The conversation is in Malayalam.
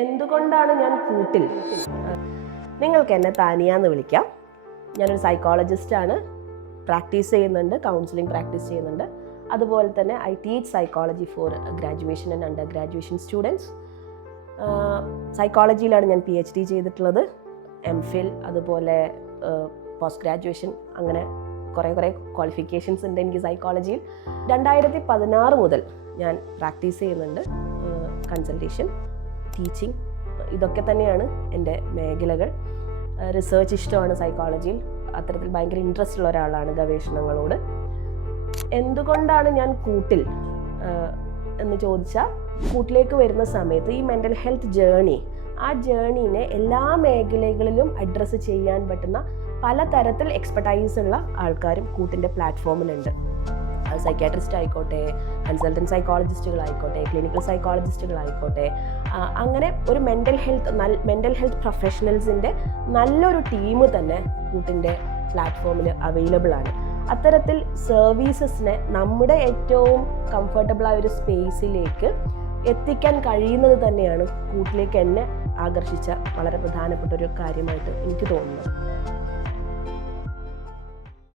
എന്തുകൊണ്ടാണ് ഞാൻ കൂട്ടിൽ? നിങ്ങൾക്ക് എന്നെ താനിയ എന്ന് വിളിക്കാം. ഞാനൊരു സൈക്കോളജിസ്റ്റാണ്, പ്രാക്ടീസ് ചെയ്യുന്നുണ്ട്, കൗൺസിലിംഗ് പ്രാക്ടീസ് ചെയ്യുന്നുണ്ട്. അതുപോലെ തന്നെ I teach psychology for graduation and under graduation students. സൈക്കോളജിയിലാണ് ഞാൻ PhD ചെയ്തിട്ടുള്ളത്, MPhil, അതുപോലെ പോസ്റ്റ് ഗ്രാജുവേഷൻ, അങ്ങനെ കുറേ ക്വാളിഫിക്കേഷൻസ് ഉണ്ട് എനിക്ക് സൈക്കോളജിയിൽ. 2016 മുതൽ ഞാൻ പ്രാക്ടീസ് ചെയ്യുന്നുണ്ട്. കൺസൾട്ടേഷൻ, ടീച്ചിങ്, ഇതൊക്കെ തന്നെയാണ് എൻ്റെ മേഖലകൾ. റിസർച്ച് ഇഷ്ടമാണ് സൈക്കോളജിയിൽ, അത്തരത്തിൽ ഭയങ്കര ഇൻട്രസ്റ്റ് ഉള്ള ഒരാളാണ് ഗവേഷണങ്ങളോട്. എന്തുകൊണ്ടാണ് ഞാൻ കൂട്ടിൽ എന്ന് ചോദിച്ചാൽ, കൂട്ടിലേക്ക് വരുന്ന സമയത്ത് ഈ മെൻ്റൽ ഹെൽത്ത് ജേർണി, ആ ജേർണീനെ എല്ലാ മേഖലകളിലും അഡ്രസ്സ് ചെയ്യാൻ പറ്റുന്ന പലതരത്തിൽ എക്സ്പെർട്ടൈസ് ഉള്ള ആൾക്കാരും കൂട്ടിൻ്റെ പ്ലാറ്റ്ഫോമിലുണ്ട്. സൈക്യാട്രിസ്റ്റ് ആയിക്കോട്ടെ, കൺസൾട്ടൻറ്റ് സൈക്കോളജിസ്റ്റുകളായിക്കോട്ടെ, ക്ലിനിക്കൽ സൈക്കോളജിസ്റ്റുകളായിക്കോട്ടെ, അങ്ങനെ ഒരു മെൻ്റൽ ഹെൽത്ത് പ്രൊഫഷണൽസിൻ്റെ നല്ലൊരു ടീം തന്നെ കൂട്ടിൻ്റെ പ്ലാറ്റ്ഫോമിൽ അവൈലബിൾ ആണ്. അത്തരത്തിൽ സർവീസസിനെ നമ്മുടെ ഏറ്റവും കംഫർട്ടബിളായ ഒരു സ്പേസിലേക്ക് എത്തിക്കാൻ കഴിയുന്നത് തന്നെയാണ് കൂട്ടിലേക്ക് എന്നെ ആകർഷിച്ച വളരെ പ്രധാനപ്പെട്ട ഒരു കാര്യമായിട്ട് എനിക്ക് തോന്നുന്നത്.